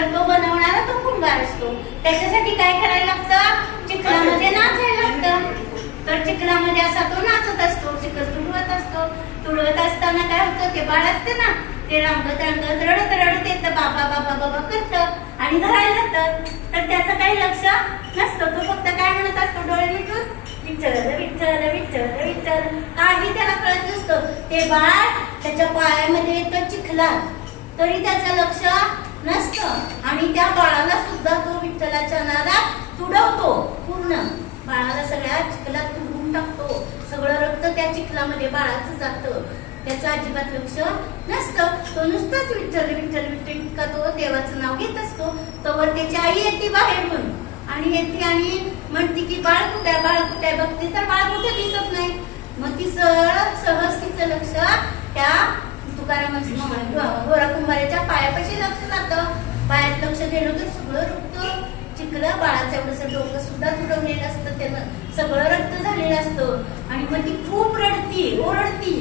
तर तो बनवणारा तो कुंभार असतो. त्याच्यासाठी काय करायला लागतं? चिखलामध्ये नाचायला लागतं. तर चिखलामध्ये असा तो नाचत असतो, चिखल तुडवत असतो. तुडवत असताना काय होतं, ते बाळ असते ना, ते रंगत रंगत रडत रडत येतं, बाबा बाबा बाबा करतं आणि धरायला जातं. तर त्याचं काही लक्ष नसतं, तो फक्त काय म्हणत असतो डोळे मिटून, विठ्ठल विठ्ठल विठ्ठल विठ्ठल. काही त्याला कळत नसतं. ते बाळ त्याच्या पायामध्ये येतं चिखलात, तरी त्याचं लक्ष नसतं आणि त्या बाळाला सुद्धा तो विठ्ठलाच्या नादात तुडवतो. पूर्ण बाळाला सगळ्या चिखलात तुडवून टाकतो. सगळं रक्त त्या चिखलामध्ये बाळाचं जातं. त्याचं अजिबात लक्ष नसतं. तो नुसताच विठ्ठल विठ्ठल विठ्ठल इतका तो देवाचं नाव घेत असतो. तोवर त्याची आई येते बाहेरून आणि येते आणि म्हणते की बाळ कुठे बाळ कुठे, बघते तर बाळ कुठे दिसत नाही. मग ती सहज तिचं लक्ष त्या तुकारामाच्या गोरा कुंभाराच्या पायापाशी लक्ष जातं. पायात लक्ष गेलं तर सगळं रक्त चिखलं, बाळाचं एवढंसं डोकं सुद्धा तुडवलेलं असतं, त्यानं सगळं रक्त झालेलं असतं. आणि मग ती खूप रडती ओरडती.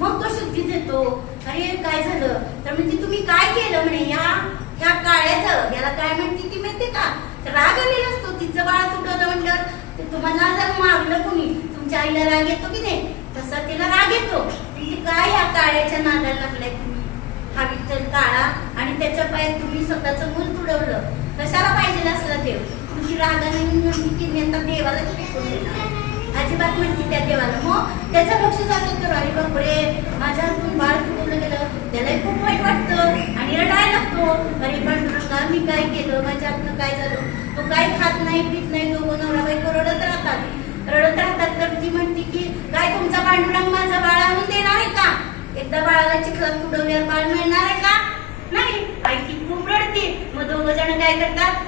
मग तो शुद्धी देतो. अरे काय झालं? तर म्हणते तुम्ही काय केलं म्हणे ह्या काळ्याचं, याला काय म्हणते ती माहितीये का? राग आलेला असतो. तिचं बाळ तुटवलं म्हणल्यावर तुम्हाला जर मारलं कोणी, तुमच्या आईला राग येतो की नाही, तसा तिला राग येतो. म्हणजे काय या काळ्याच्या नादाला लागलाय तुम्ही? हा विठ्ठल काळा आणि त्याच्या पायात तुम्ही स्वतःचं मूल तुडवलं. कशाला पाहिजे असला देव? तुमची रागाने म्हणते की मी आता देवाला फेकून देणार, अजिबात म्हणते त्या देवाला. मग त्याचं लक्ष जातं तर अरे बापरे, माझ्या हातून बाळ तुटवलं गेलं. त्यालाही खूप वाईट वाटतं आणि रडायला लागतो. अरे पांडुरंगा मी काय केलं, माझ्या हातनं काय झालं? तो काय खात नाही पीत नाही, दोघं नवरा बायको रडत राहतात. तर ती म्हणते की काय तुमचा पांडुरंग माझं बाळ आणून देणार आहे का? एकदा बाळाला चिखलात तुडवल्यावर बाळ मिळणार आहे का? नाही. आई ती खूप रडते. मग दोघं जण काय करतात,